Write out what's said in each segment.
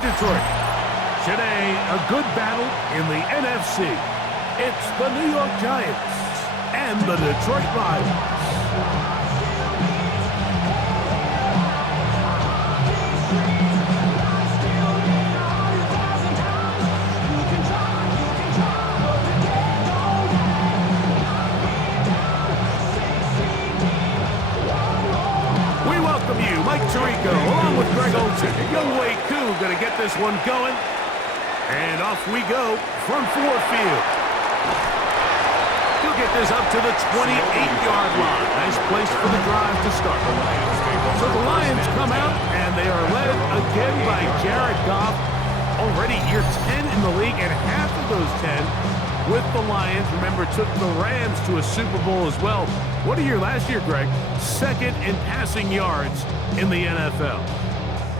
Detroit. Today, a good battle in the NFC. It's the New York Giants and the Detroit Lions. Mike Tirico, along with Greg Olsen. Young Wei Koo going to get this one going. And off we go from Ford Field. He'll get this up to the 28-yard line. Nice place for the drive to start. So the Lions come out, and they are led again by Jared Goff. Already year 10 in the league, and half of those 10 with the Lions. Remember, took the Rams to a Super Bowl as well. What a year last year, Greg. Second in passing yards in the NFL.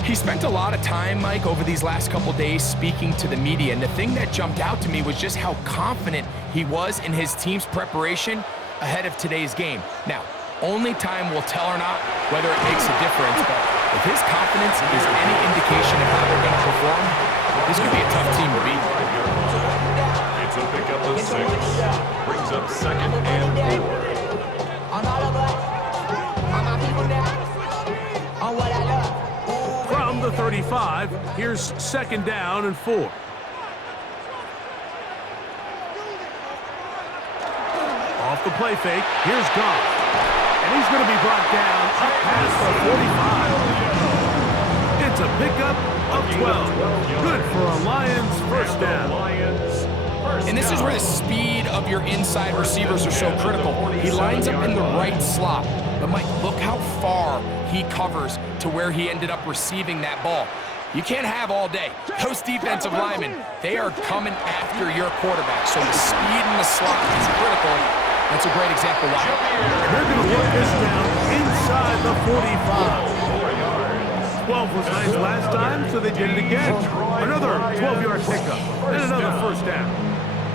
He spent a lot of time, Mike, over these last couple days speaking to the media, and the thing that jumped out to me was just how confident he was in his team's preparation ahead of today's game. Now, only time will tell or not whether it makes a difference, but if his confidence is any indication of how they're going to perform, this could be a tough team to beat. It's a pickup of 6. Brings up 2nd and 4. From the 35, here's 2nd down and 4. Off the play fake, here's Goff. And he's going to be brought down up past the 45. It's a pickup of 12. Good for a Lions first down. And this is where the speed of your inside receivers are so critical. He lines up in the right slot. But, Mike, look how far he covers to where he ended up receiving that ball. You can't have all day. Those defensive linemen, they are coming after your quarterback. So the speed in the slot is critical. That's a great example why. They're going to work this down inside the 45. 12 was nice last time, so they did it again. Another 12-yard pickup and another first down.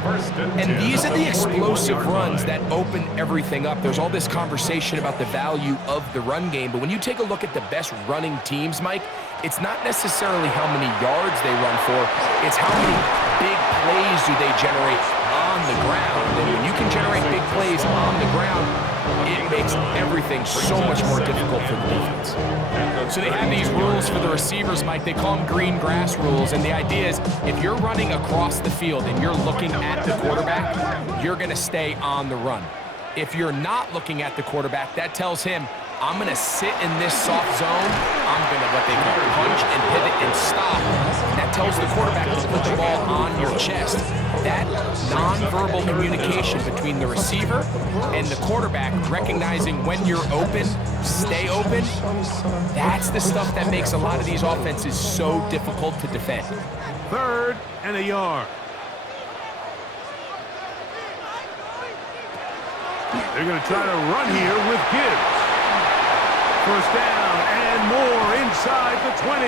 And these are the explosive runs that open everything up. There's all this conversation about the value of the run game, but when you take a look at the best running teams, Mike, it's not necessarily how many yards they run for, it's how many big plays do they generate on the ground. And when you can generate big plays on the ground, it makes everything so much more difficult for the defense. So they have these rules for the receivers, Mike. They call them green grass rules, and the idea is if you're running across the field and you're looking at the quarterback, you're going to stay on the run. If you're not looking at the quarterback, that tells him, I'm going to sit in this soft zone. I'm going to, what they call, punch and pivot and stop. That tells the quarterback to put the ball on your chest. That nonverbal communication between the receiver and the quarterback, recognizing when you're open, stay open, that's the stuff that makes a lot of these offenses so difficult to defend. 3rd and a yard. They're going to try to run here with Gibbs. First down and more inside the 20.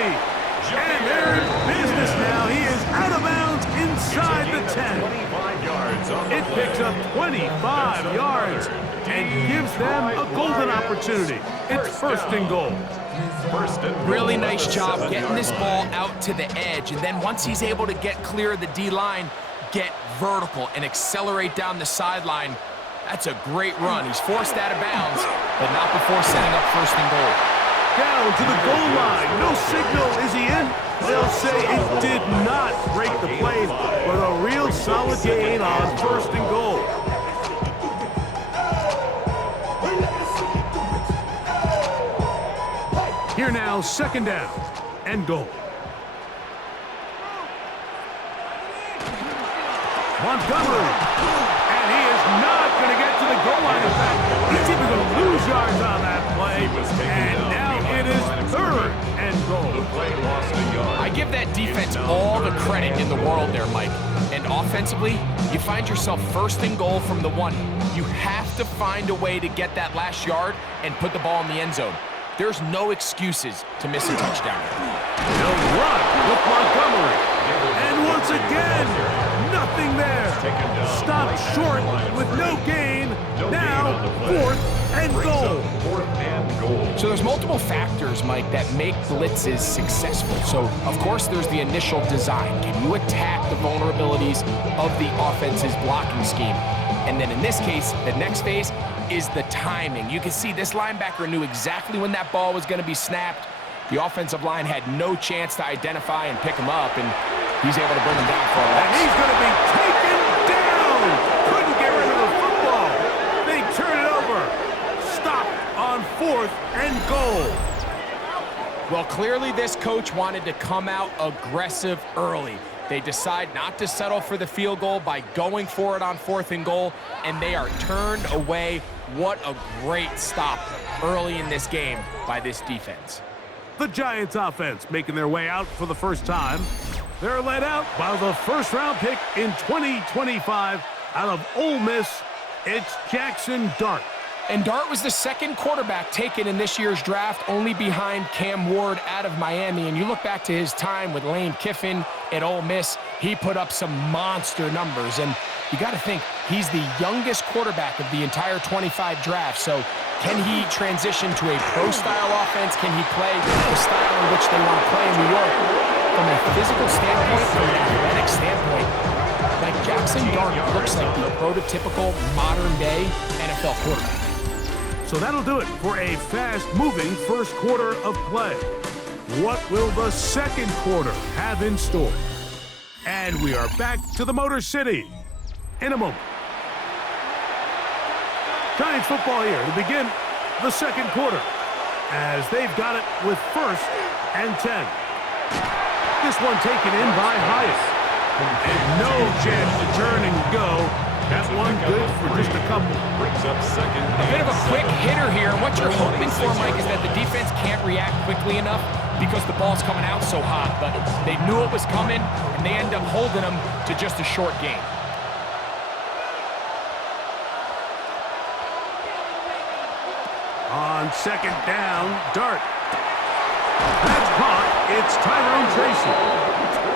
And they're in business now. He is out of bounds inside the 10. It picks up 25 yards and gives them a golden opportunity. It's 1st and goal. Really nice job getting this ball out to the edge. And then once he's able to get clear of the D-line, get vertical and accelerate down the sideline. That's a great run. He's forced out of bounds, but not before setting up 1st and goal. Down to the goal line. No signal. Is he in? They'll say it did not break the play, but a real solid gain on 1st and goal. Here now, 2nd down and goal. Montgomery. And he is not going to get to the goal line. In fact, he's even going to lose yards on that play. And now it is 3rd and goal. I give that defense all the credit in the world there, Mike. And offensively, you find yourself 1st and goal from the 1. You have to find a way to get that last yard and put the ball in the end zone. There's no excuses to miss a touchdown. They'll run with Montgomery. And once again, nothing there. Stopped short with no gain. Now, 4th and goal. 4th and goal. goal. So there's multiple factors, Mike, that make blitzes successful. So, of course, there's the initial design. Can you attack the vulnerabilities of the offense's blocking scheme? And then in this case, the next phase is the timing. You can see this linebacker knew exactly when that ball was going to be snapped. The offensive line had no chance to identify and pick him up, and he's able to bring him down for a loss. And he's going to be taken down. Couldn't get rid of the football. They turn it over. Stop on 4th and goal. Well, clearly this coach wanted to come out aggressive early. They decide not to settle for the field goal by going for it on 4th and goal, and they are turned away. What a great stop early in this game by this defense. The Giants offense making their way out for the first time. They're led out by the first-round pick in 2025 out of Ole Miss. It's Jackson Dart. And Dart was the second quarterback taken in this year's draft, only behind Cam Ward out of Miami. And you look back to his time with Lane Kiffin at Ole Miss, he put up some monster numbers. And you got to think, he's the youngest quarterback of the entire 25 draft. So can he transition to a pro-style offense? Can he play the style in which they want to play in New York? From a physical standpoint, from an athletic standpoint, like Jackson Dart looks like the prototypical modern-day NFL quarterback. So that'll do it for a fast-moving first quarter of play. What will the second quarter have in store? And we are back to the Motor City in a moment. Giants football here to begin the second quarter as they've got it with 1st and 10. This one taken in by Hyatt. And no chance to turn and go. That one good for just a couple. Brings up second. A bit of a quick hitter here. What you're hoping for, Mike, is that the defense can't react quickly enough because the ball's coming out so hot. But they knew it was coming, and they end up holding them to just a short game. On second down, Dart. That's caught. It's Tyrone Tracy.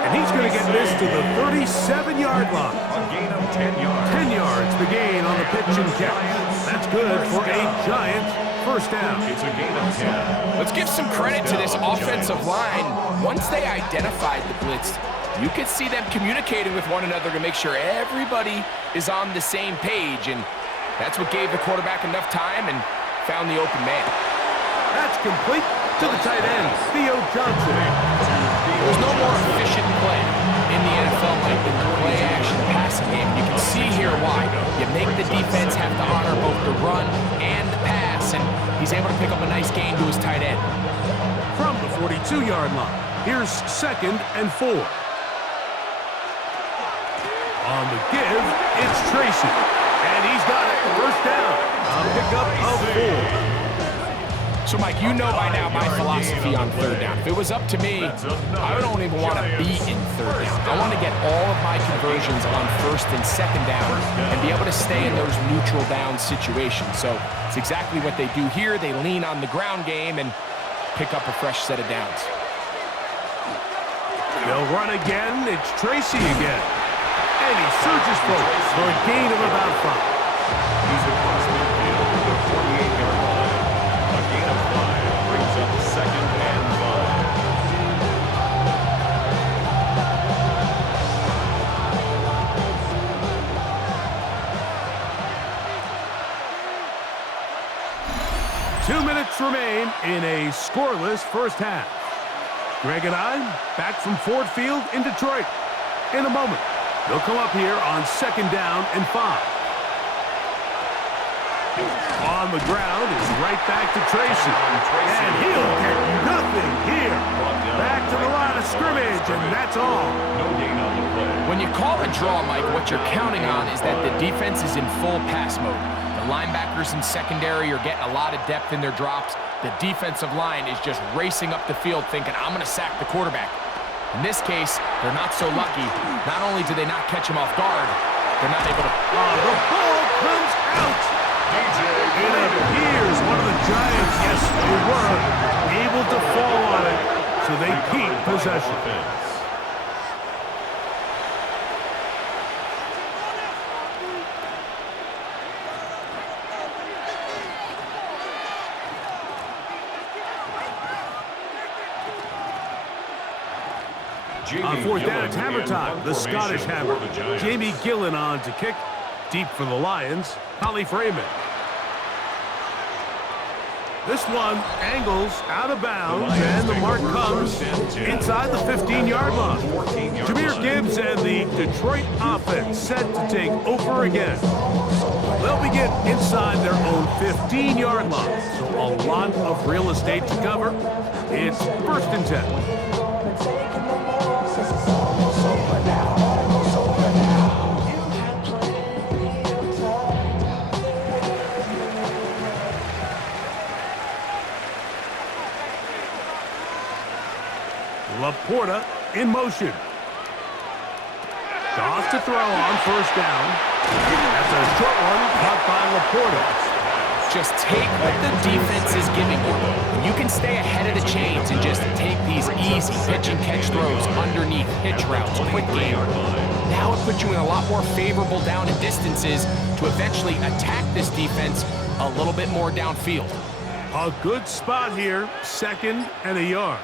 And he's going to get this to the 37-yard line. A gain of 10 yards. 10 yards, the gain on the pitch and catch. That's good for a Giants first down. It's a gain of 10. Let's give some credit to this offensive line. Once they identified the blitz, you could see them communicating with one another to make sure everybody is on the same page. And that's what gave the quarterback enough time and found the open man. That's complete to the tight end, Theo Johnson. There's no more efficient play in the NFL like than the play-action passing game. You can see here why. You make the defense have to honor both the run and the pass, and he's able to pick up a nice gain to his tight end. From the 42-yard line, here's 2nd and 4. On the give, it's Tracy. And he's got it, first down. A pickup of 4. So, Mike, you know by now my philosophy on 3rd down. If it was up to me, I don't even want to be in 3rd down. I want to get all of my conversions on 1st and 2nd down and be able to stay in those neutral down situations. So it's exactly what they do here. They lean on the ground game and pick up a fresh set of downs. They'll run again. It's Tracy again. And he surges forward for a gain of about 5. He's across midfield to the 48-yard line. A gain of 5 brings up 2nd and 5. 2 minutes remain in a scoreless first half. Greg and I back from Ford Field in Detroit. In a moment, they'll come up here on 2nd down and 5. On the ground is right back to Tracy. And he'll get nothing here. Back to the line of scrimmage, and that's all. No gain on the play. When you call a draw, Mike, what you're counting on is that the defense is in full pass mode. The linebackers in secondary are getting a lot of depth in their drops. The defensive line is just racing up the field thinking, I'm going to sack the quarterback. In this case, they're not so lucky. Not only do they not catch him off guard, they're not able to... The ball comes out. It appears one of the Giants, yes, they were able to fall on it, so they keep possession. On fourth down, it's hammer time. The Scottish hammer. Jamie Gillen on to kick. Deep for the Lions. Holly Freeman. This one angles out of bounds, and the mark comes inside the 15-yard line. Jahmyr Gibbs and the Detroit offense set to take over again. They'll begin inside their own 15-yard line, so a lot of real estate to cover. It's 1st and 10. Laporta in motion. Goff to throw on 1st down. That's a short one caught by Laporta. Just take what the defense is giving you. When you can stay ahead of the chains and just take these easy pitch and catch throws underneath hitch routes, quick game. Now it puts you in a lot more favorable down and distances to eventually attack this defense a little bit more downfield. A good spot here, 2nd and a yard.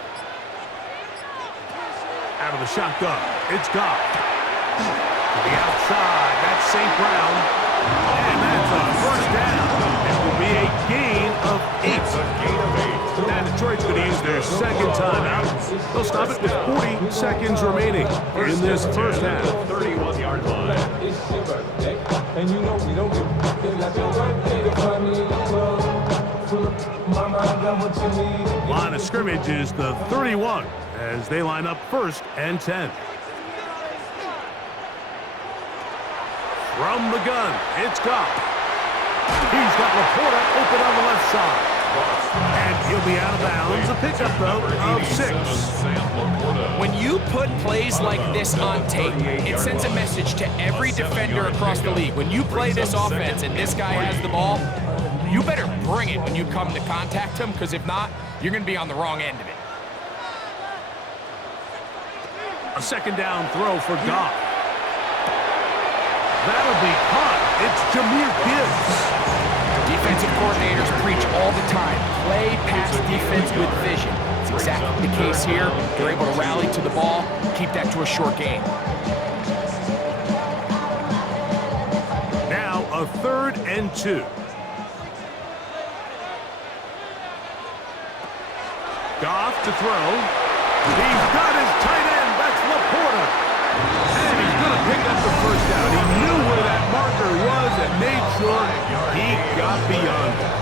Out of the shotgun, it's Goff. To the outside, that's St. Brown. And that's a 1st down. It will be a gain of 8. Now Detroit's going to use their 2nd timeout. They'll stop it with 40 seconds remaining in this 1st half. 31-yard line. And you know we don't get like your birthday to find me in the club. Mama, I got what you need. Line of scrimmage is the 31 as they line up 1st and 10. From the gun, it's Goff. He's got Laporta open on the left side. And he'll be out of bounds. A pickup, though, of 6. When you put plays like this on tape, it sends a message to every defender across the league. When you play this offense and this guy has the ball, you better bring it when you come to contact him, because if not, you're going to be on the wrong end of it. A 2nd down throw for Goff. That'll be caught. It's Jahmyr Gibbs. Defensive coordinators preach all the time, play pass defense with vision. It's exactly the case here. They're able to rally to the ball, keep that to a short gain. Now a 3rd and 2. Goff to throw. He's got his tight end. That's Laporta. And he's going to pick up the 1st down. He knew where that marker was and made sure he got beyond it.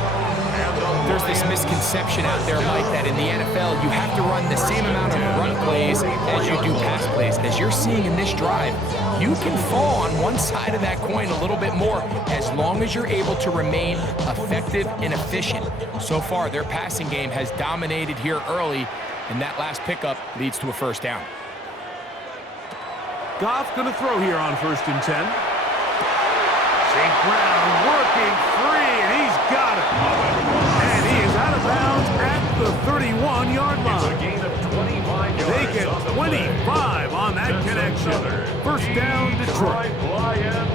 There's this misconception out there, Mike, that in the NFL, you have to run the same amount of run plays as you do pass plays. As you're seeing in this drive, you can fall on one side of that coin a little bit more as long as you're able to remain effective and efficient. So far, their passing game has dominated here early, and that last pickup leads to a 1st down. Goff going to throw here on 1st and 10. St. Brown working free, and he's got it. And he is out of bounds at the 31-yard line. A gain of 25 yards. They get 25 on that connection. 1st down, Detroit.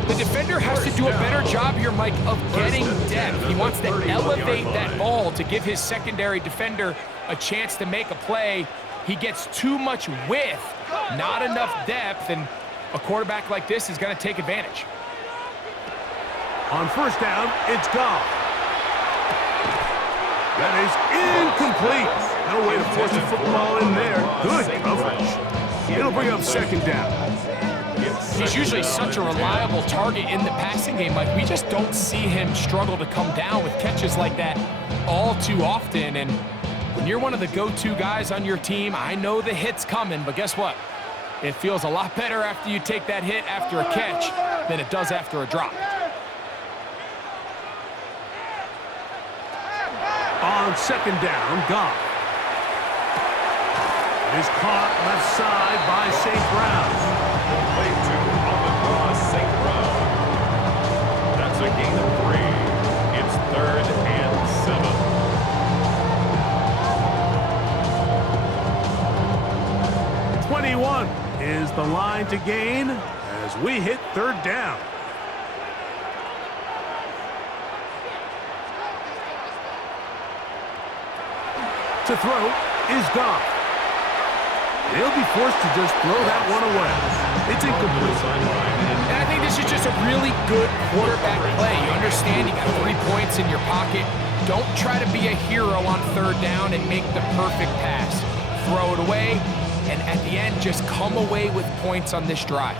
The defender has to do a better job here, Mike, of getting depth. He wants to elevate that ball to give his secondary defender a chance to make a play. He gets too much width, not enough depth, and a quarterback like this is going to take advantage. On 1st down, it's Goff. That is incomplete. No way to force the football in there. Good coverage. It'll bring up 2nd down. He's usually such a reliable target in the passing game. Like, we just don't see him struggle to come down with catches like that all too often. And when you're one of the go-to guys on your team, I know the hit's coming, but guess what? It feels a lot better after you take that hit after a catch than it does after a drop. On 2nd down, Goff. It is caught left side by St. Brown. Play 2 on the draw, St. Brown. That's a gain of 3. It's 3rd and 7. 21 is the line to gain as we hit 3rd down. To throw is Goff. They'll be forced to just throw that one away. It's incomplete. And I think this is just a really good quarterback play. You understand you got 3 points in your pocket. Don't try to be a hero on third down and make the perfect pass. Throw it away, and at the end, just come away with points on this drive.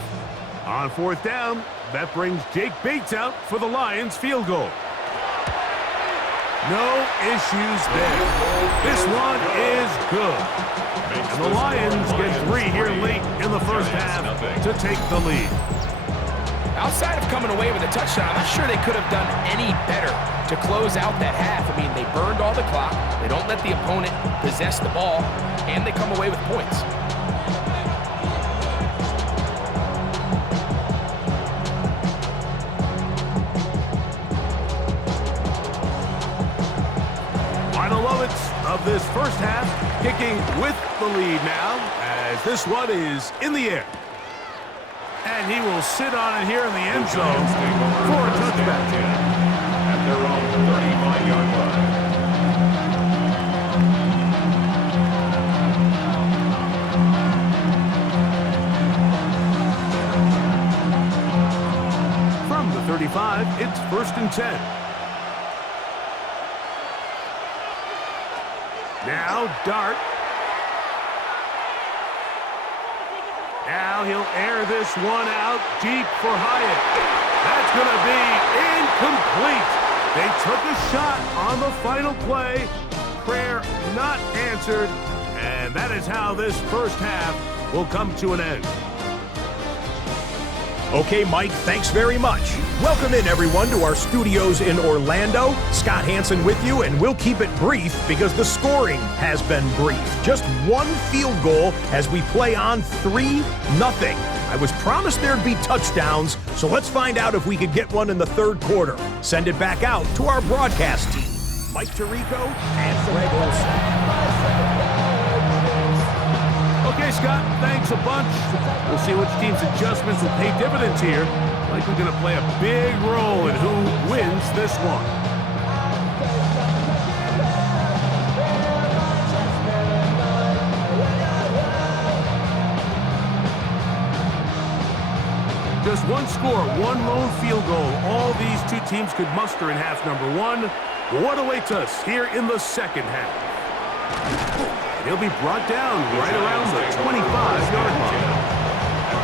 On fourth down, that brings Jake Bates out for the Lions field goal. No issues there. This one is good. And the Lions get 3 here late in the first half to take the lead. Outside of coming away with a touchdown, I'm not sure they could have done any better to close out that half. I mean, they burned all the clock, they don't let the opponent possess the ball, and they come away with points. Final moments of this first half, kicking with the lead now, as this one is in the air. And he will sit on it here in the end zone for a touchback. At their own 35-yard line. From the 35, it's 1st and 10. Now Dart. Now he'll air this one out deep for Hyatt. That's going to be incomplete. They took a shot on the final play. Prayer not answered. And that is how this first half will come to an end. Okay, Mike, thanks very much. Welcome in, everyone, to our studios in Orlando. Scott Hansen with you, and we'll keep it brief because the scoring has been brief. Just one field goal as we play on 3-0. I was promised there'd be touchdowns, so let's find out if we could get one in the third quarter. Send it back out to our broadcast team, Mike Tirico and Greg Olson. Okay, Scott, thanks a bunch. We'll see which team's adjustments will pay dividends here. Likely going to play a big role in who wins this one. Just one score, one lone field goal. All these two teams could muster in half number one. What awaits us here in the second half? He'll be brought down right around the 25-yard line.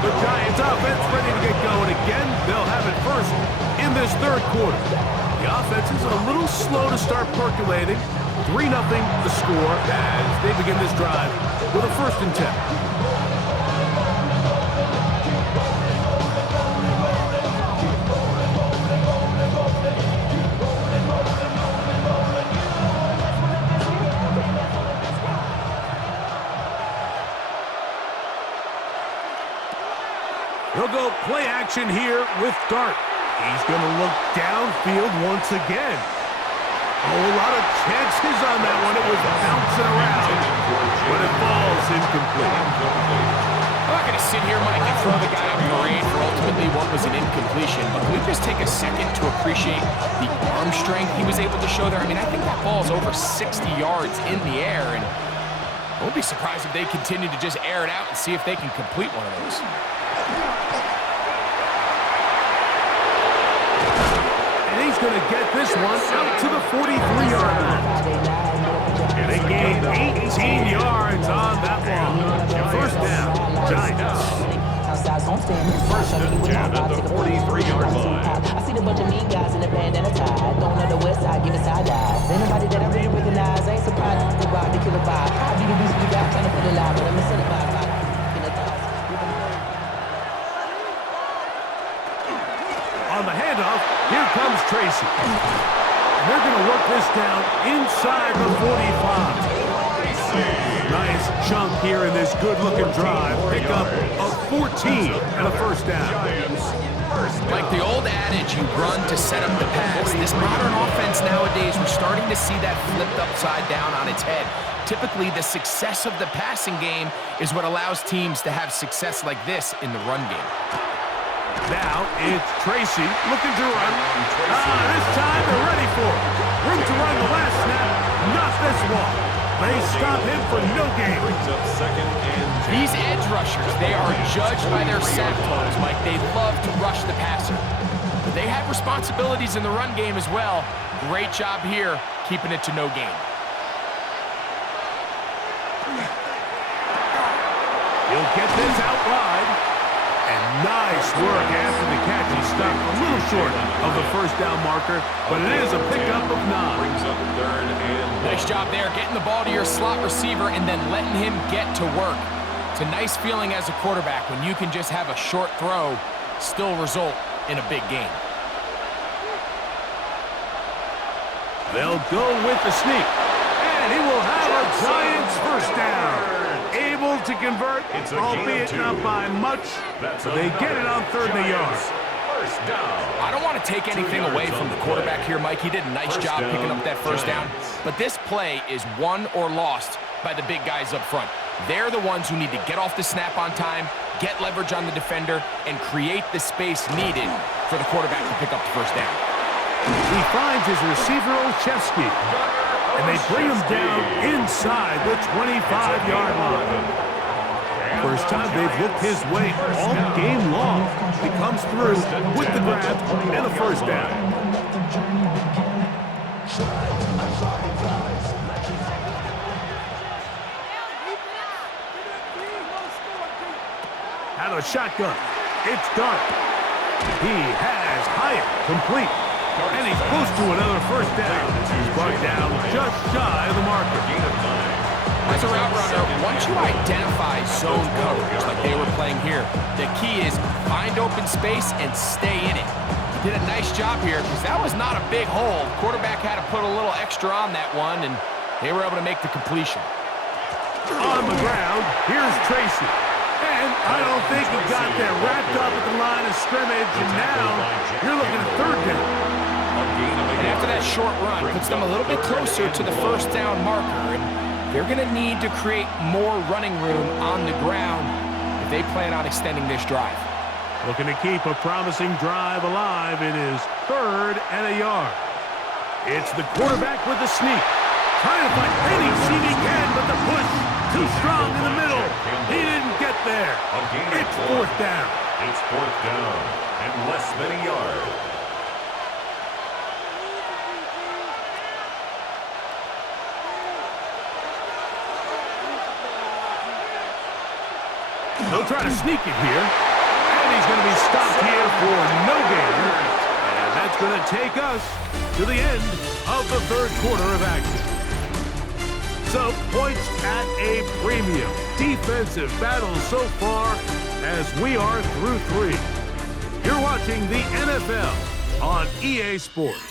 The Giants offense ready to get going again. They'll have it first in this third quarter. The offense is a little slow to start percolating. 3-0 the score as they begin this drive with a 1st and 10. He'll go play action here with Dart. He's going to look downfield once again. A whole lot of chances on that one. It was bouncing around, but it falls incomplete. I'm not going to sit here, Mike, and throw the guy on parade for ultimately what was an incompletion, but can we just take a second to appreciate the arm strength he was able to show there? I mean, I think that ball's over 60 yards in the air, and I won't be surprised if they continue to just air it out and see if they can complete one of those. And he's going to get this one out to the 43-yard line. And they gained 18 yards on that one. First down, Giants. First and 10 at the 43-yard line. I see the bunch of mean guys in the band and a tie. Going on the west side, giving side eyes. Ain't nobody that I really recognize. Ain't surprised to ride the killer vibe. I be the reason you got trying to put it live, but I'm a certified vibe. On the handoff, here comes Tracy. And they're going to work this down inside the 45. Nice chunk here in this good-looking drive. Pick up a 14 and a first down. Like the old adage, you run to set up the pass. This modern offense nowadays, we're starting to see that flipped upside down on its head. Typically, the success of the passing game is what allows teams to have success like this in the run game. Now it's Tracy looking to run. This time they're ready for it. Room to run the last snap, not this one. They stop him for no gain. Brings up 2nd and 10. These edge rushers, they are judged by their sack totals, Mike. They love to rush the passer. But they have responsibilities in the run game as well. Great job here, keeping it to no gain. He'll get this out wide. And nice work after the catch. He stopped a little short of the first down marker, but it is a pickup of 9. Brings up 3rd and Nice job there, getting the ball to your slot receiver and then letting him get to work. It's a nice feeling as a quarterback when you can just have a short throw still result in a big game. They'll go with the sneak. And he will have a Giants first down. Able to convert, It's a gain of albeit 2. not by much. That's So they get it on 3rd and a yard. First down. I don't want to take anything away from the quarterback here, Mike. He did a nice job picking up that first down. But this play is won or lost by the big guys up front. They're the ones who need to get off the snap on time, get leverage on the defender, and create the space needed for the quarterback to pick up the first down. He finds his receiver, Olszewski, and they bring him down inside the 25-yard line. First time they've looked his way all game long. He comes through with the grab and a first down. Out of a shotgun. It's Dart. He has Hyatt complete. And he's close to another first down. He's brought down just shy of the marker. As a route runner, once you identify zone coverage like they were playing here, the key is find open space and stay in it. He did a nice job here because that was not a big hole. Quarterback had to put a little extra on that one, and they were able to make the completion. On the ground, here's Tracy. And I don't think he got there. Wrapped up at the line of scrimmage, and now you're looking at 3rd down. And after that short run, puts them a little bit closer to the first down marker. And they're going to need to create more running room on the ground if they plan on extending this drive. Looking to keep a promising drive alive. It is 3rd and a yard. It's the quarterback with the sneak. Trying to find any seam he can, but the push too strong in the middle. He didn't get there. It's 4th down. It's 4th down and less than a yard. They'll try to sneak it here. And he's going to be stopped here for no gain. And that's going to take us to the end of the 3rd quarter of action. So, points at a premium. Defensive battle so far as we are through 3. You're watching the NFL on EA Sports.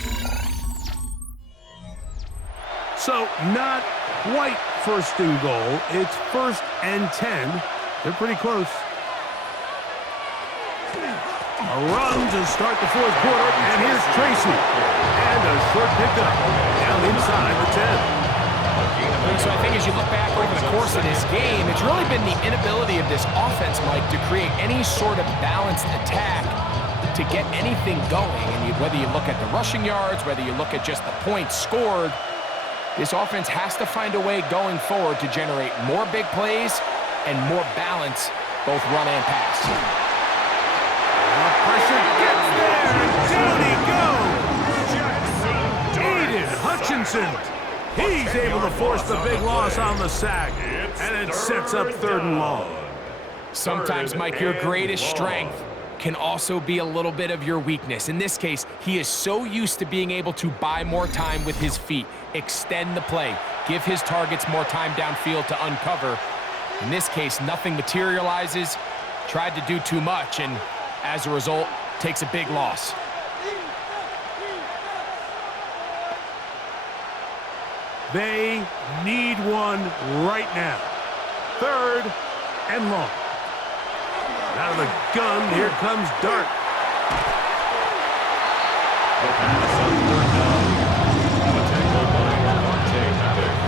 So, not quite 1st and goal. It's 1st and 10. They're pretty close. A run to start the 4th quarter, and here's Tracy. And a short pickup down inside the 10. So I think as you look back over the course of this game, it's really been the inability of this offense, Mike, to create any sort of balanced attack to get anything going. And whether you look at the rushing yards, whether you look at just the points scored, this offense has to find a way going forward to generate more big plays and more balance, both run and pass. The pressure gets there, and down he goes. Aiden Hutchinson. He's able to force the big loss on the sack, and it sets up 3rd and long. Sometimes, Mike, your greatest strength can also be a little bit of your weakness. In this case, he is so used to being able to buy more time with his feet, extend the play, give his targets more time downfield to uncover. In this case, nothing materializes, tried to do too much, and as a result, takes a big loss. They need one right now. 3rd and long. Out of the gun, here comes Dart. The pass on 3rd down. The tackle by Monte Maddox.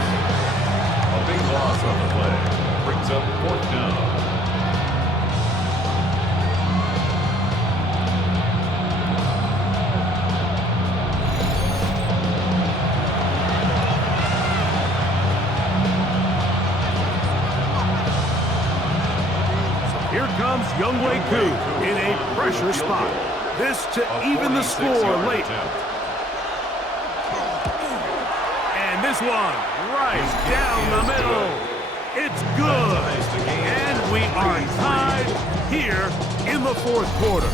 A big loss on the play. Brings up 4th down. Younghoe Koo in a pressure spot. This to even the score late. And this one right down the middle. It's good. And we are tied here in the fourth quarter.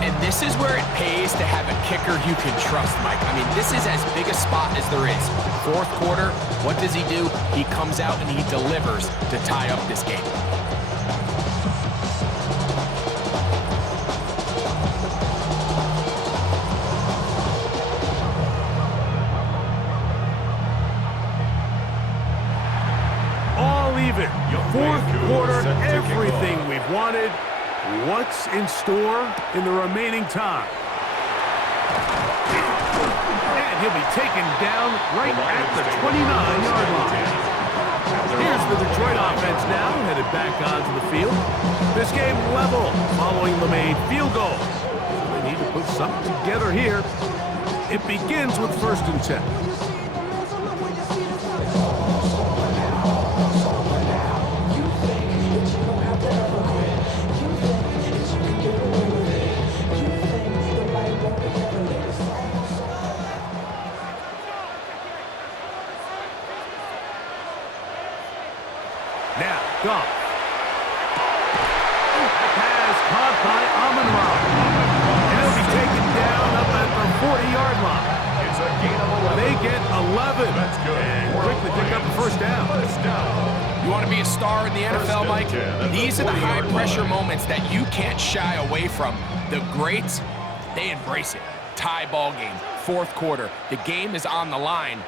And this is where it pays to have a kicker you can trust, Mike. I mean, this is as big a spot as there is. Fourth quarter, what does he do? He comes out and he delivers to tie up this game. All even. Fourth quarter, everything we've wanted. What's in store in the remaining time? And he'll be taken down right at the 29-yard line. Here's the Detroit offense now, headed back onto the field. This game level following the made field goal. So they need to put something together here. It begins with 1st and 10. Now, Goff. Pass caught by Amon-Ra. And he'll be taken down up at the 40-yard line. It's a gain of 11. They get 11. That's good. And quickly pick up the first down. You want to be a star in the NFL, Mike? These are the high-pressure moments that you can't shy away from. The greats, they embrace it. Tie ball game, fourth quarter. The game is on the line.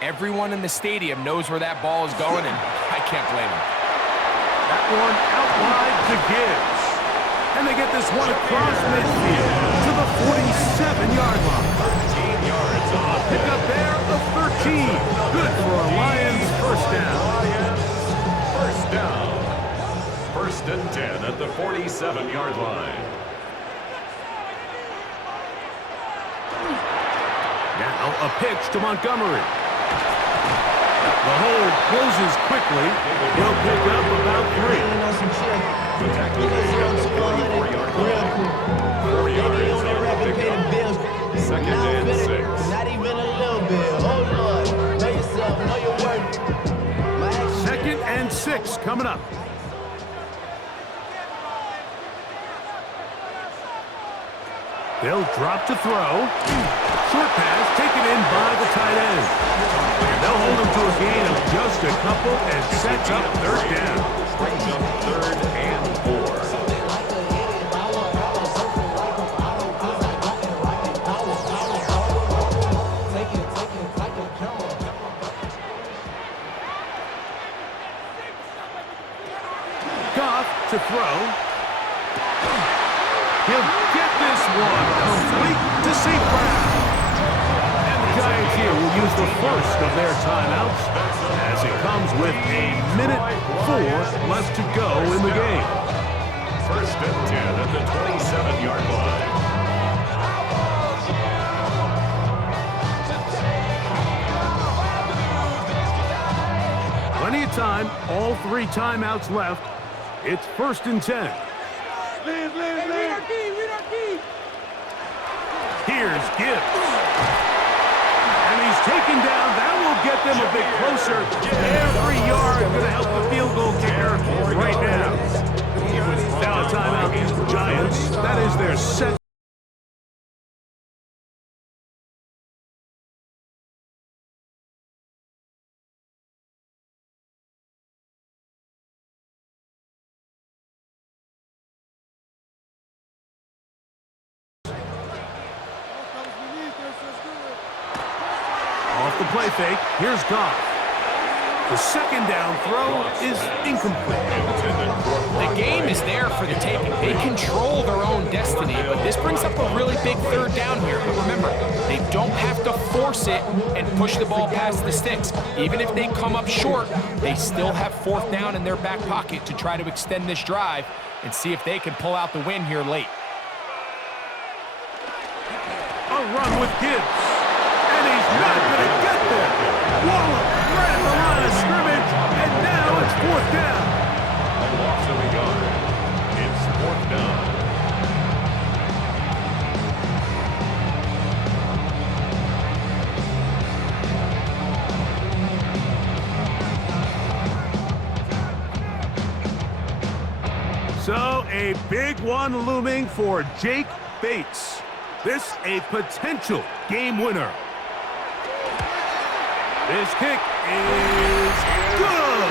Everyone in the stadium knows where that ball is going, and I can't blame them. That one out wide to Gibbs. And they get this one across midfield to the 47-yard line. 13 yards on the Pick up there of 13. Good for a Lions first down. first down. 1st and 10 at the 47-yard line. Now a pitch to Montgomery. The hold closes quickly. He'll pick up about 3. The tackle made at the 44-yard line. 4 yards on the pickup. 2nd and 6. Not even a little bit. Hold on. Know yourself. Know your worth. 2nd and 6 coming up. They'll drop to throw. Short pass taken in by the tight end. And they'll hold him to a gain of just a couple and sets up 3rd down. Brings up 3rd and 4. Goff to throw. He'll get this one complete to St. Brown. And the Giants here will use the first of their timeouts as it comes with a minute 4 left to go in the game. 1st and 10 at the 27-yard line. Plenty of time, all 3 timeouts left. It's 1st and 10. Here's Gibbs. And he's taken down. That will get them a bit closer. Every yard going to help the field goal kicker right now. Now a timeout. Giants, that is their second. Off the play fake, here's Goff. The 2nd down throw is incomplete. The game is there for the taking. They control their own destiny, but this brings up a really big 3rd down here. But remember, they don't have to force it and push the ball past the sticks. Even if they come up short, they still have 4th down in their back pocket to try to extend this drive and see if they can pull out the win here late. A run with Gibbs. And he's not going to get there. Waller right at the line of scrimmage, and now it's 4th down. A loss of a yard. So a big one looming for Jake Bates. This a potential game winner. This kick is good.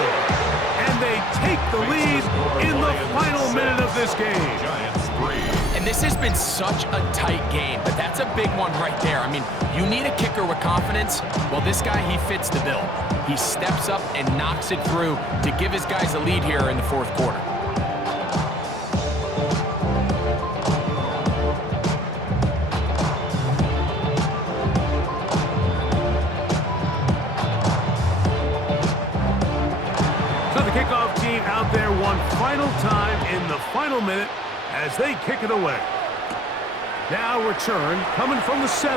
And they take the lead in the final minute of this game. Giants 3. And this has been such a tight game, but that's a big one right there. I mean, you need a kicker with confidence. Well, this guy, he fits the bill. He steps up and knocks it through to give his guys a lead here in the fourth quarter. So the kickoff team out there one final time in the final minute as they kick it away. Now return coming from the 7.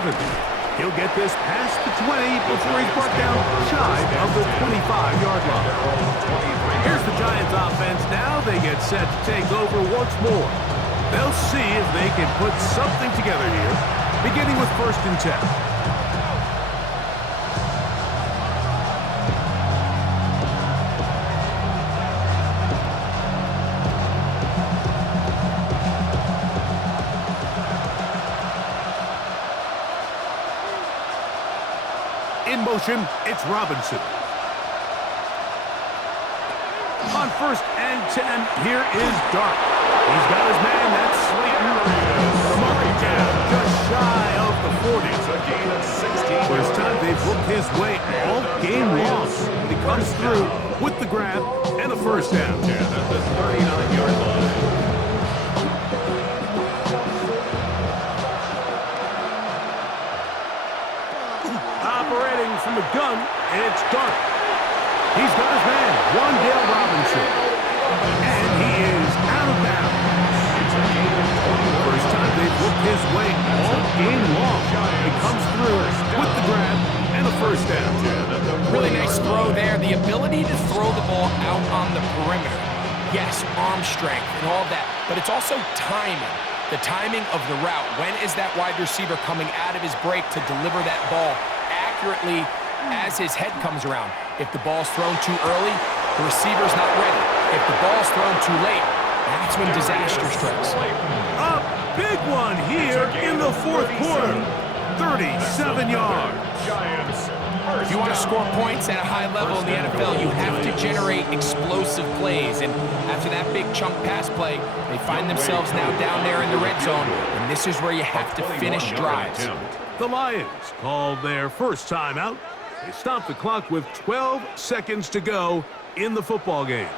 He'll get this past the 20 before he's brought down shy of the 25-yard line. Here's the Giants offense now. They get set to take over once more. They'll see if they can put something together here, beginning with 1st and 10. In motion, it's Robinson. On 1st and 10, here is Dart. He's got his man, that's Slayton. Murray down just shy of the 40. It's a gain of 16. First time they've looked his way all game long. And he comes through with the grab and a 1st down. 10 at the 39-yard line. Operating from the gun, it's Dart. He's got his man, Wan'Dale Robinson. And he is out of bounds. First time they've looked his way all game long. He comes through with the grab and a 1st down. Really nice throw there. The ability to throw the ball out on the perimeter. Yes, arm strength and all that, but it's also timing. The timing of the route. When is that wide receiver coming out of his break to deliver that ball accurately as his head comes around? If the ball's thrown too early, the receiver's not ready. If the ball's thrown too late, that's when disaster strikes. A big one here in the 4th quarter. 37 yards. Giants. If you want to score points at a high level in the NFL, you have to generate explosive plays. And after that big chunk pass play, they find themselves now down there in the red zone. And this is where you have to finish drives. The Lions called their first timeout. They stopped the clock with 12 seconds to go in the football game.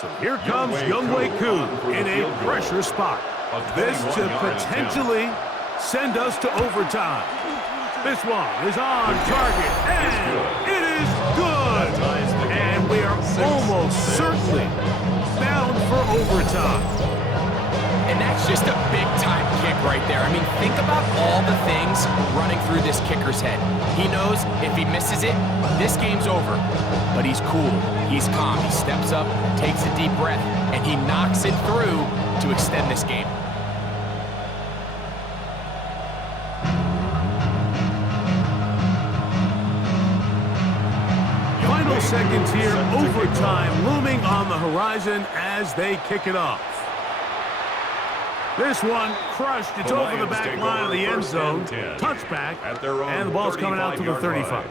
So here comes Younghoe Koo in a pressure spot. This to potentially send us to overtime. This one is on target, and it is good. And we are almost certainly bound for overtime. And that's just a big-time kick right there. I mean, think about all the things running through this kicker's head. He knows if he misses it, this game's over. But he's cool. He's calm. He steps up, takes a deep breath, and he knocks it through to extend this game. Final seconds here, overtime looming on the horizon as they kick it off. This one crushed. It's over the back line of the end zone. Touchback, and the ball's coming out to the 35.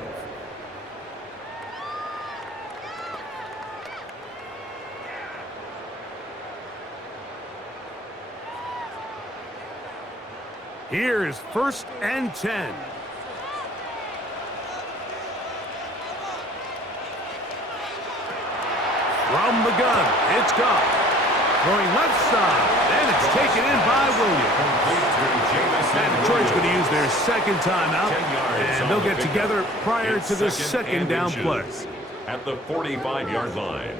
Here's 1st and 10. From the gun, it's Goff. Throwing left side, and it's taken in by Williams. And Detroit's going to use their second timeout, and they'll get together prior to the second down play. At the 45-yard line.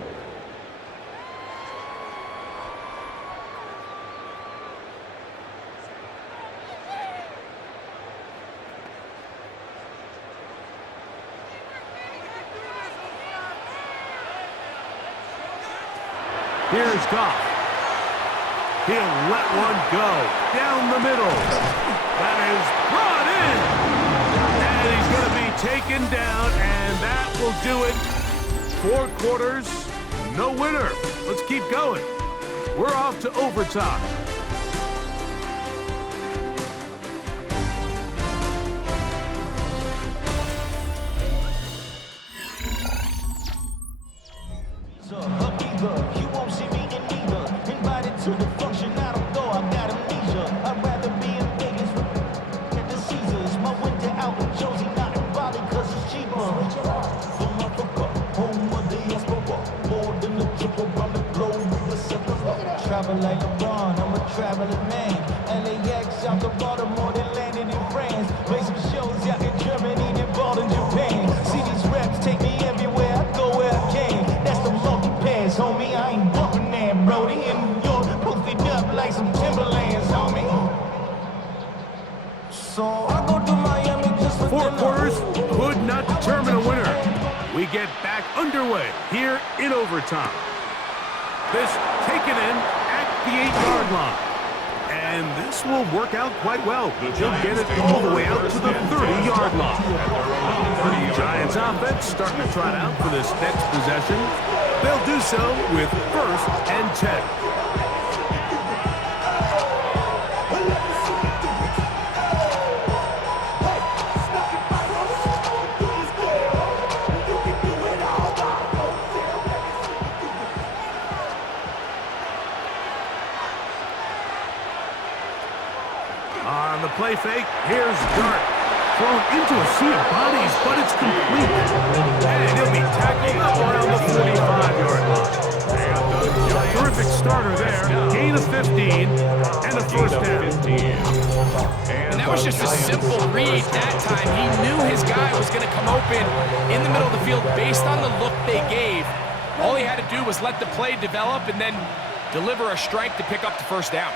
Here's Goff. He'll let one go down the middle. That is brought in. And he's going to be taken down, and that will do it. 4 quarters, no winner. Let's keep going. We're off to overtime. You won't see me in neither. Invited to the function, I don't go, I got amnesia. I'd rather be in Vegas at the Caesars. My winter out in Josie, not in Bali, cause it's cheaper. From Africa, home of the diaspora. More than the trip around the globe with the separate. Travel like LeBron, I'm a traveling man. LAX out to Baltimore, then landed in France. Play some shows out in Germany, then ball in Japan. See these reps take me everywhere, I go where I can. That's the multi-pass, homie. I ain't bumping that, Brody. In New York, posted up like some Timberlands, homie. So I go to Miami just for 4 dinner. quarters could not determine a winner. We get back underway here in overtime. This taken in at the 8-yard line. And this will work out quite well. He'll get it all the way out to the 30-yard line. Giants offense starting to trot out for this next possession. They'll do so with 1st and 10. On the play fake, here's Dart. Thrown into a sea of bodies, but it's complete. And he'll be tackled up around the 45-yard line. Terrific starter there. Gain of 15 and a first down. And that was just a simple read that time. He knew his guy was going to come open in the middle of the field based on the look they gave. All he had to do was let the play develop and then deliver a strike to pick up the first down.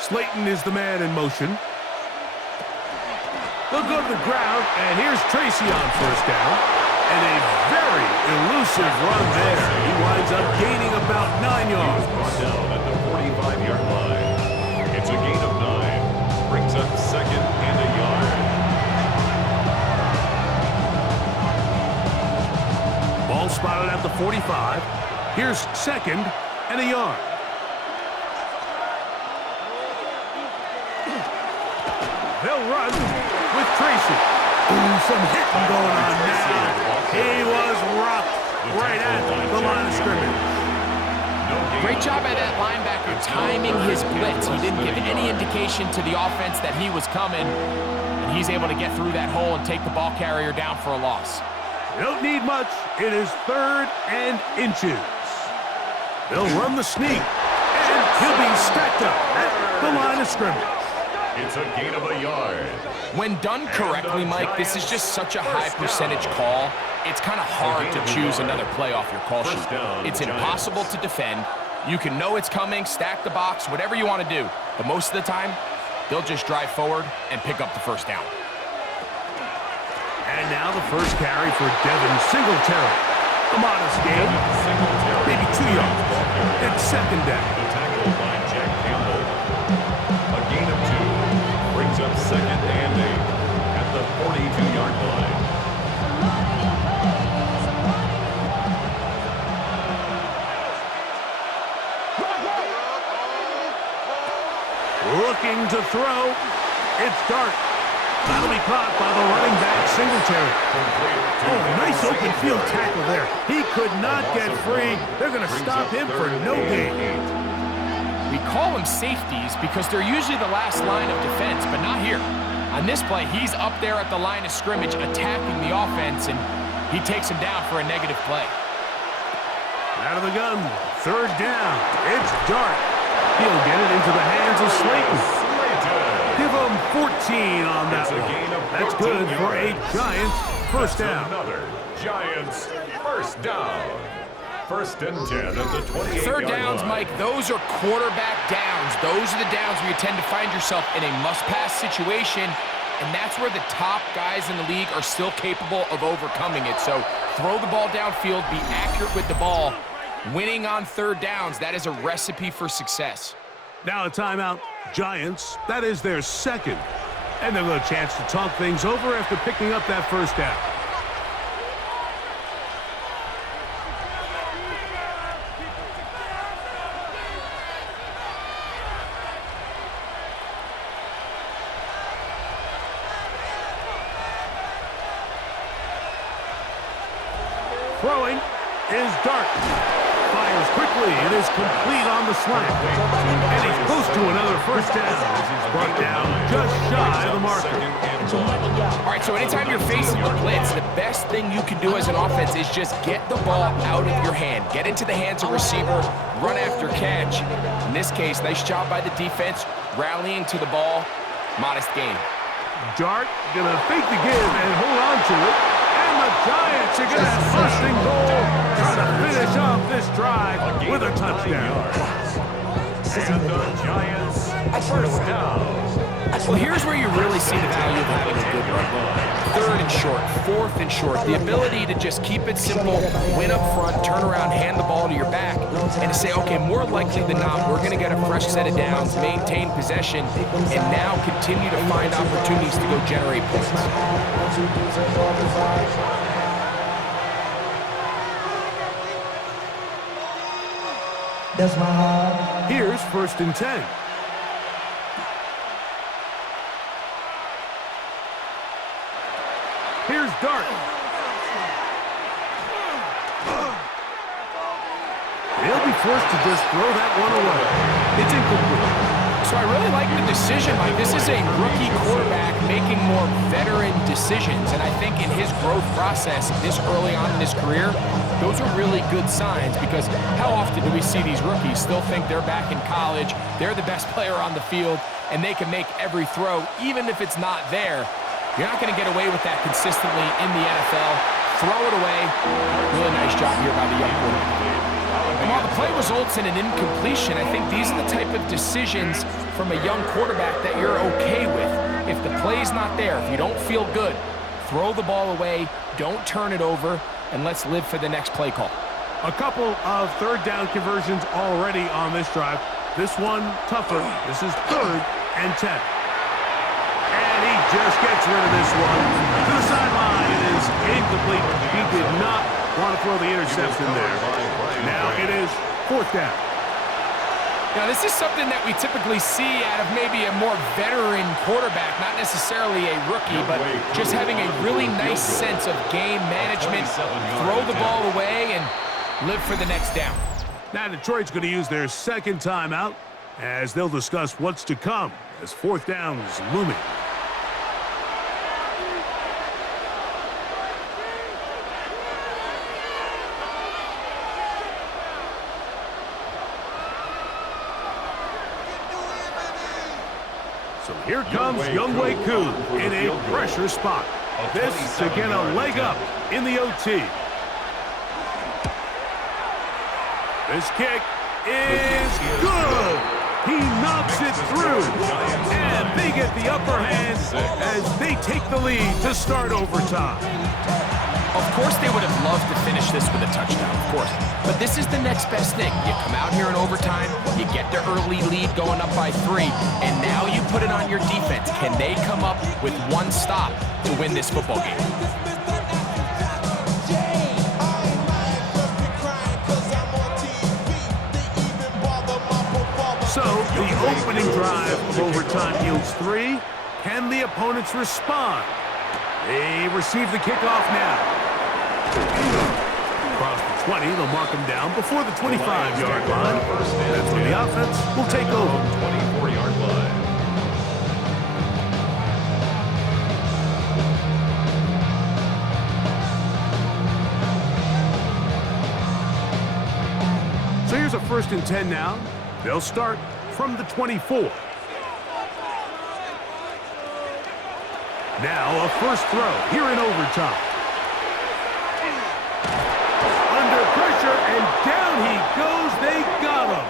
Slayton is the man in motion. They'll go to the ground, and here's Tracy on first down. And a very elusive run there. He winds up gaining about 9 yards. Brought down at the 45-yard line. It's a gain of 9. Brings up 2nd and a yard. Ball spotted at the 45. Here's 2nd and a yard. They'll run with Tracy. Ooh, some hitting going on now. He was rocked right at the line of scrimmage. Great job by that linebacker timing his blitz. He didn't give any indication to the offense that he was coming, and he's able to get through that hole and take the ball carrier down for a loss. They don't need much. It is 3rd and inches. They'll run the sneak, and he'll be stacked up at the line of scrimmage. It's a gain of a yard. When done correctly, Mike, this is just such a high percentage call. It's kind of hard to choose another play off your call sheet. It's impossible to defend. You can know it's coming, stack the box, whatever you want to do. But most of the time, they'll just drive forward and pick up the first down. And now the first carry for Devin Singletary. A modest gain, maybe 2 yards. And 2nd down. The tackle by Jack Campbell. A gain of 2. Brings up 2nd and 8 at the 42-yard line. Looking to throw. It's Dart. That'll be caught by the running back, Singletary. Oh, nice open field tackle there. He could not get free. They're going to stop him for no gain. We call them safeties because they're usually the last line of defense, but not here. On this play, he's up there at the line of scrimmage attacking the offense, and he takes him down for a negative play. Out of the gun, 3rd down. It's Dart. He'll get it into the hands of Slayton. Give him 14 on that one. That's good for a Giants first down. Another Giants first down. 1st and 10 at the 28-yard 3rd downs, line. Mike, those are quarterback downs. Those are the downs where you tend to find yourself in a must-pass situation, and that's where the top guys in the league are still capable of overcoming it. So throw the ball downfield, be accurate with the ball. Winning on third downs, that is a recipe for success. Now a timeout. Giants, that is their second. And they'll have a chance to talk things over after picking up that first down. Throwing is Dart. Fires quickly. It is complete on the slant. And he's close to another first down. Brought down just shy of the marker. All right, so anytime you're facing the blitz, the best thing you can do as an offense is just get the ball out of your hand. Get into the hands of receiver, run after catch. In this case, nice job by the defense, rallying to the ball. Modest gain. Dart gonna fake the give and hold on to it. And the Giants are gonna have first and goal, trying to finish off this drive with a touchdown. And the Giants, first down. Well, here's where you really see the value of having a good run. Third and short, fourth and short. The ability to just keep it simple, win up front, turn around, hand the ball to your back, and to say, okay, more likely than not, we're going to get a fresh set of downs, maintain possession, and now continue to find opportunities to go generate points. That's my heart. Here's first and 10. Here's Dart. He'll be forced to just throw that one away. It's incomplete. So I really like the decision, Mike. This is a rookie quarterback making more veteran decisions, and I think in his growth process this early on in his career, those are really good signs, because how often do we see these rookies still think they're back in college, they're the best player on the field, and they can make every throw, even if it's not there. You're not going to get away with that consistently in the NFL. Throw it away. Really nice job here by the young quarterback. And while the play results in an incompletion, I think these are the type of decisions from a young quarterback that you're okay with. If the play's not there, if you don't feel good, throw the ball away, don't turn it over, and let's live for the next play call. A couple of third down conversions already on this drive. This one tougher. This is third and 10. And he just gets rid of this one. To the sideline, it is incomplete. He did not want to throw the interception there. Now it is fourth down. Now, this is something that we typically see out of maybe a more veteran quarterback, not necessarily a rookie, but just having a really nice sense of game management, throw the ball away, and live for the next down. Now Detroit's going to use their second timeout as they'll discuss what's to come as fourth down is looming. So here comes Younghoe Koo in a pressure spot. This to get a leg up in the OT. This kick is good. He knocks it through. And they get the upper hand as they take the lead to start overtime. Of course they would have loved to finish this with a touchdown, of course. But this is the next best thing. You come out here in overtime, you get the early lead going up by 3, and now you put it on your defense. Can they come up with one stop to win this football game? So the opening drive of overtime yields 3. Can the opponents respond? They receive the kickoff now. Across the 20, they'll mark them down before the 25-yard line. That's when the offense will take over. 24-yard line. So here's a first and 10 now. They'll start from the 24. Now a first throw here in overtime. Under pressure, and down he goes. They got him.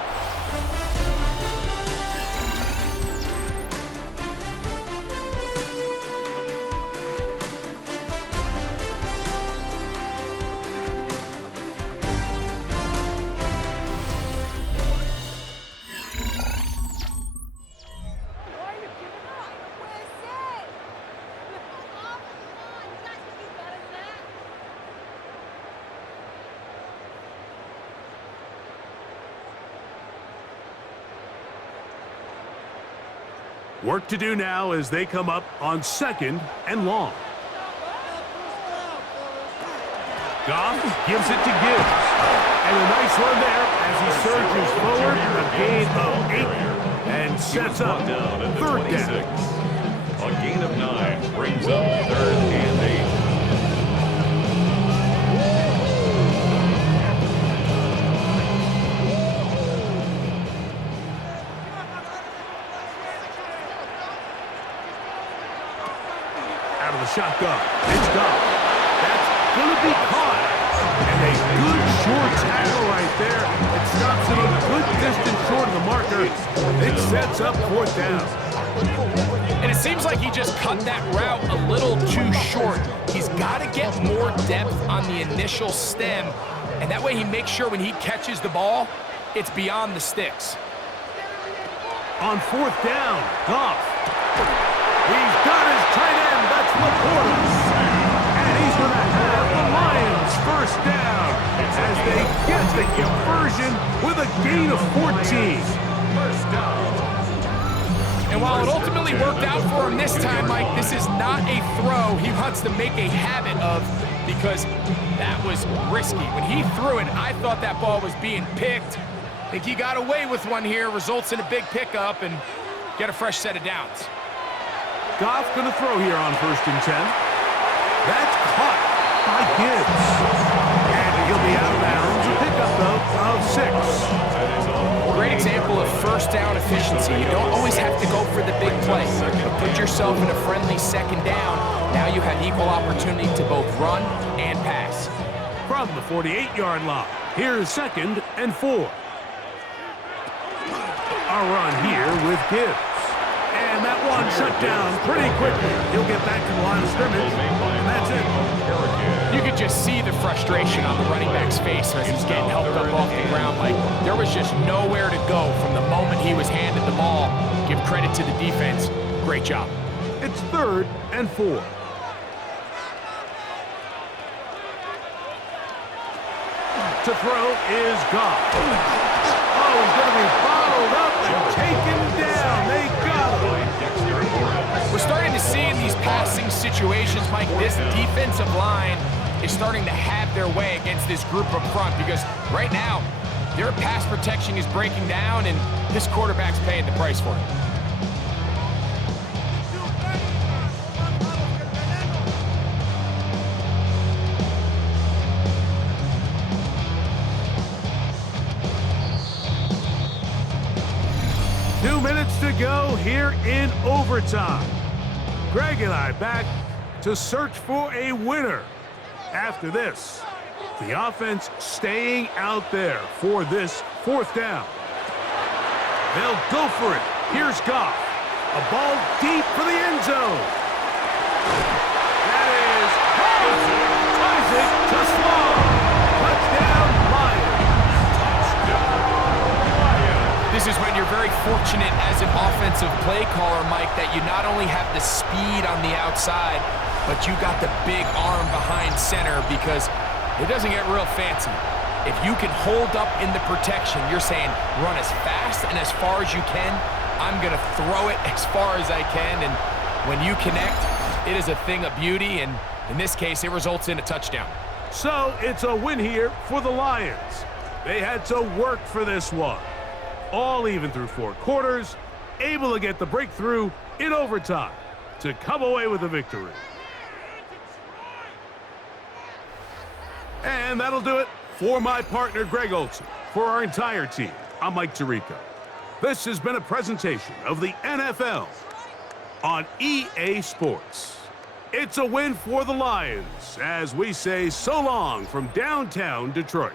Work to do now as they come up on 2nd and long. Goff gives it to Gibbs. And a nice run there as he surges forward, a gain of 8, and sets up Down at the 3rd 26. down. A gain of 9 brings up 3rd and 8. Out of the shotgun. It's Goff. That's going to be caught. And a good short tackle right there. It stops him a good distance short of the marker. It sets up 4th down. And it seems like he just cut that route a little too short. He's got to get more depth on the initial stem, and that way he makes sure when he catches the ball, it's beyond the sticks. On 4th down, Goff. He's got his tight end. That's Laporta. And he's going to have the Lions 1st down as they get the conversion with a gain of 14. 1st down. And while it ultimately worked out for him this time, Mike, this is not a throw he wants to make a habit of because that was risky. When he threw it, I thought that ball was being picked. I think he got away with one here, results in a big pickup and get a fresh set of downs. Goff going to throw here on 1st and 10. That's caught by Gibbs. And he'll be out of bounds. A pickup, though, of 6. Great example of 1st down efficiency. You don't always have to go for the big play, but put yourself in a friendly 2nd down. Now you have equal opportunity to both run and pass. From the 48-yard line, here's 2nd and 4. A run here with Gibbs. And that one shut down pretty quickly. He'll get back to the line of scrimmage, and that's it. You could just see the frustration on the running back's face as he's getting helped up off the ground. Like, there was just nowhere to go from the moment he was handed the ball. Give credit to the defense. Great job. It's 3rd and 4. To throw is Goff. Oh, he's going to be bottled up and taken down. They got him. We're starting to see in these passing situations, Mike, this defensive line is starting to have their way against this group up front because right now, their pass protection is breaking down and this quarterback's paying the price for it. To go here in overtime. Greg and I back to search for a winner. After this, the offense staying out there for this 4th down. They'll go for it. Here's Goff. A ball deep for the end zone. That is Isaac to Sloan. Touchdown, Lions. This is when you're very fortunate as an offensive play caller, Mike, that you not only have the speed on the outside, but you got the big arm behind center because it doesn't get real fancy. If you can hold up in the protection, you're saying run as fast and as far as you can. I'm going to throw it as far as I can, and when you connect, it is a thing of beauty, and in this case, it results in a touchdown. So it's a win here for the Lions. They had to work for this one. All even through 4 quarters, able to get the breakthrough in overtime to come away with the victory. And that'll do it for my partner, Greg Olson. For our entire team, I'm Mike Tirico. This has been a presentation of the NFL on EA Sports. It's a win for the Lions as we say so long from downtown Detroit.